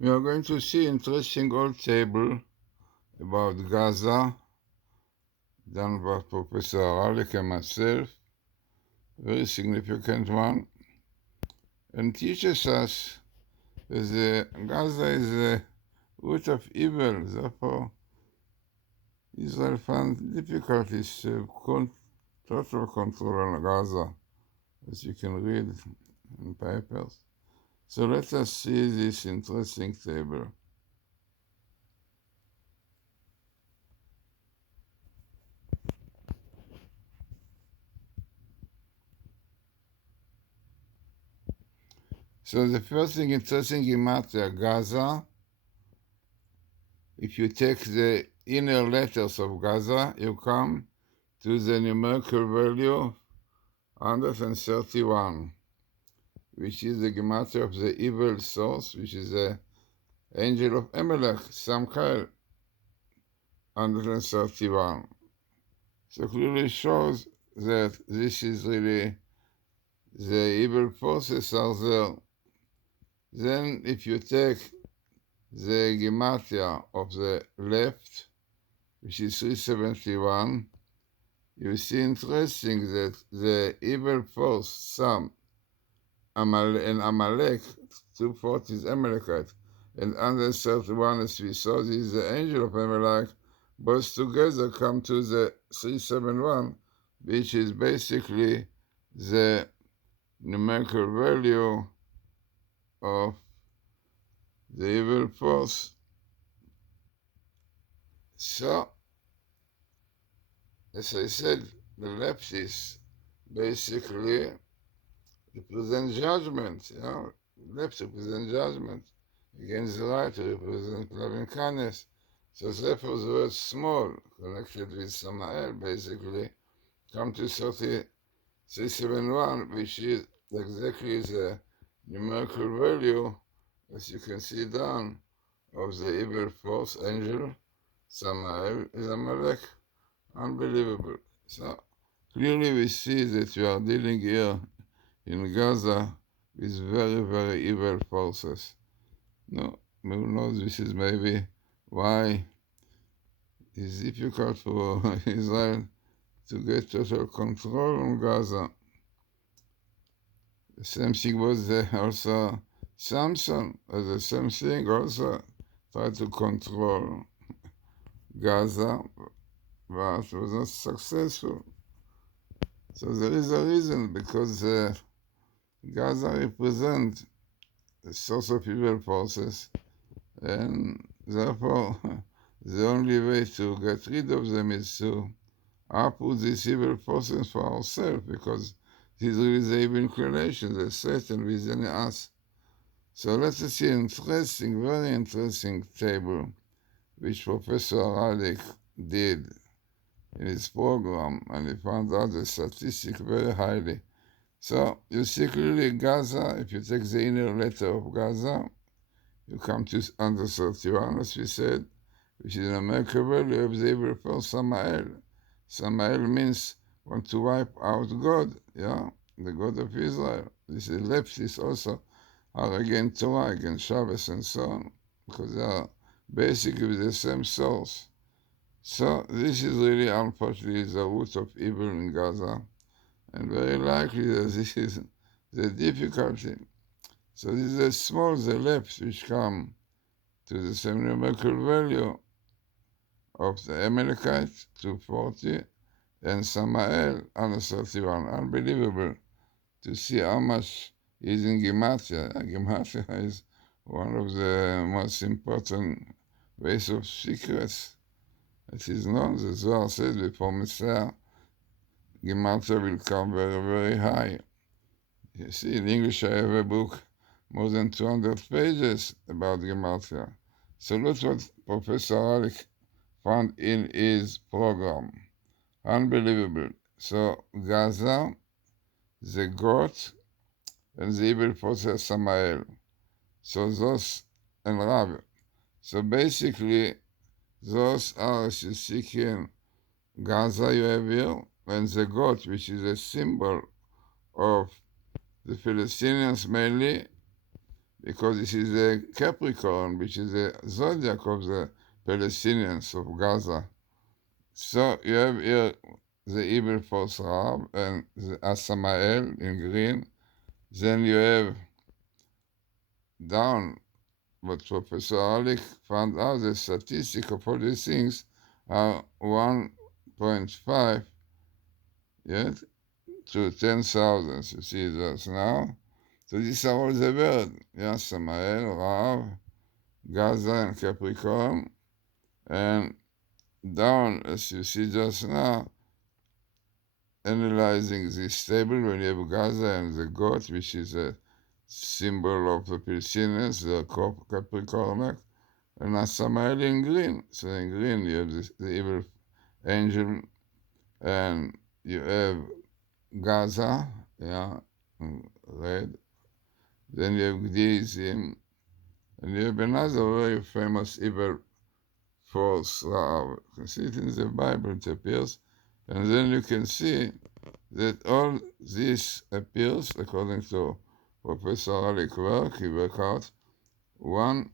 We are going to see interesting old table about Gaza, done by Professor Haralick and myself, very significant one, and teaches us that Gaza is the root of evil. Therefore, Israel found difficulties to total control on Gaza, as you can read in papers. So let us see this interesting table. So the first thing interesting in matter, Gaza, if you take the inner letters of Gaza, you come to the numerical value 131, which is the gematria of the evil source, which is the angel of Amalek, Samkael, 131. So clearly shows that this is really the evil forces are there. Then if you take the gematria of the left, which is 371, you see interesting that the evil force, Sam, and Amalek, 240 is Amalekite, and 131, as we saw, this is the angel of Amalek, both together come to the 371, which is basically the numerical value of the evil force. So, as I said, the left is basically represent judgment, left represent judgment against the right to represent loving kindness. So therefore the word small, connected with Samael, basically, come to 371, which is exactly the numerical value, as you can see down, of the evil force angel, Samael is Amalek. Unbelievable. So clearly we see that we are dealing here in Gaza with very, very evil forces. No, we know this is maybe why it's difficult for Israel to get total control on Gaza. The same thing was also Samson, the same thing also tried to control Gaza, but was not successful. So there is a reason, because Gaza represents the source of evil forces, and therefore the only way to get rid of them is to uproot these evil forces for ourselves, because this is really the evil inclination, the Satan within us. So let us see an interesting, very interesting table which Professor Haralick did in his program, and he found out the statistic very highly. So you see clearly Gaza, if you take the inner letter of Gaza, you come to under 31, as we said, which is an American value of the evil force Samael. Samael means want to wipe out God, the God of Israel. This is leftists also are against Torah, against Shabbos and so on, because they are basically the same source. So this is really, unfortunately, the root of evil in Gaza, and very likely that this is the difficulty. So this is the small, the left, which come to the same numerical value of the Amalekites, 240, and Samael, 131. Unbelievable to see how much is in Gematria. Gematria is one of the most important ways of secrets. It is known, the Zohar says before Messiah, Gematria will come very, very high. You see, in English I have a book, more than 200 pages about Gematria. So look what Professor Haralick found in his program. Unbelievable. So Gaza, the goat, and the evil forces Samael. So those, and Rav. So basically, those are, as you see here in Gaza you have here, and the goat, which is a symbol of the Palestinians mainly, because this is a Capricorn, which is a zodiac of the Palestinians of Gaza. So you have here the evil force Rab and the Asamael in green. Then you have down what Professor Haralick found out the statistic of all these things are 1.5 yet to 10,000. You see that now? So these are all the words. Yeah, Samael, Rav, Gaza, and Capricorn. And down, as you see just now, analyzing this table when you have Gaza and the goat, which is a symbol of the Palestinians, the Capricorn, and Samael in green. So in green you have the evil angel, and you have Gaza, yeah, red. Then you have Gdizim, and you have another very famous evil force, Rav. You can see it in the Bible, it appears. And then you can see that all this appears, according to Professor Haralick work, he worked out 1